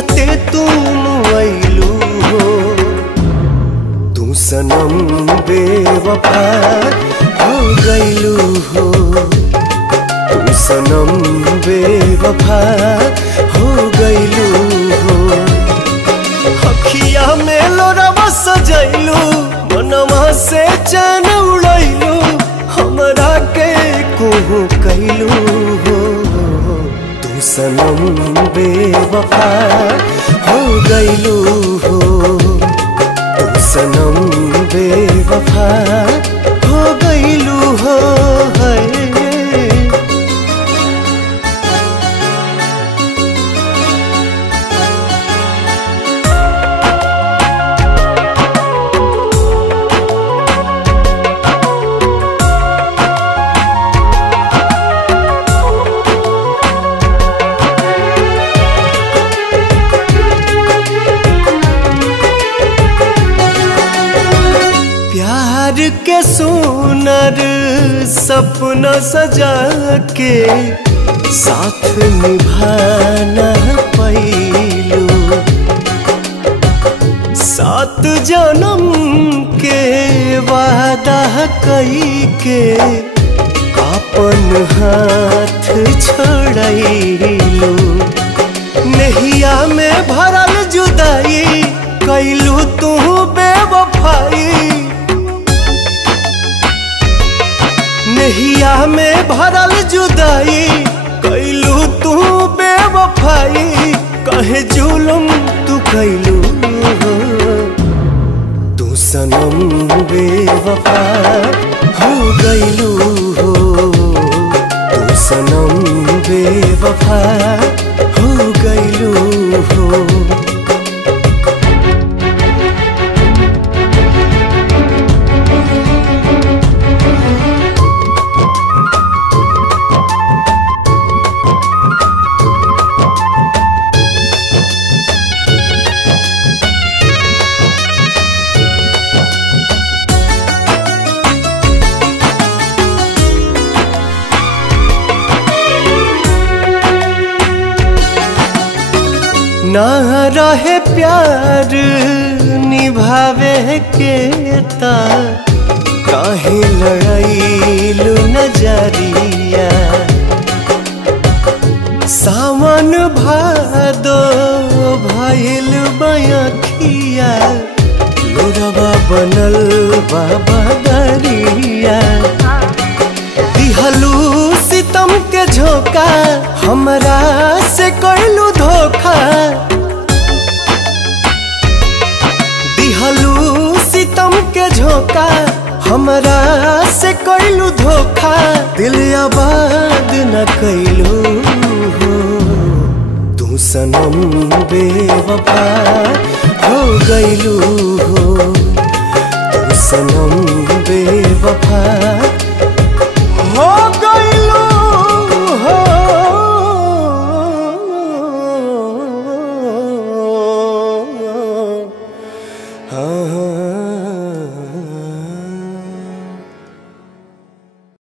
जियते तुम आइलू हो। तू सनम बेवफा हो गइलू हो। तू सनम बेवफा हो गइलू हो। अखिया में लोरावा सजैलू, मनवा से चैन उड़ैलू, हमरा के कोहू कैलू हो। तू सनम बेवफा हो गइलू हो। तू सनम बेवफा हो गइलू हो। प्यार के सुनर सपना सजा के साथ निभाना पैलू। 7 जन्म के वादा कई के अपन हाथ छोड़ैलू। नहिया में भरल जुदाई कैलू तू बेवफाई। नहिया में भरल जुदाई कैलू तू बेवफाई। कहे जुलम तू कैलू हो। तू सनम बेवफा हो गइलू हो। तू सनम बेवफा हो गइलू हो। ना रहे प्यार निभावे के ता काहे लड़ाइलू नजरिया। सावन भादो भइल बयखिया, लोरवा बनल बाबा दरिया। दिहलू सितम के झोंका, हमरा से कैलू धोखा। दिहलू सितम के झोंका, हमरा से कैलू धोखा। दिल आबाद न कैलू हो। तू सनम बेवफा हो गइलू हो। तू सनम बेवफा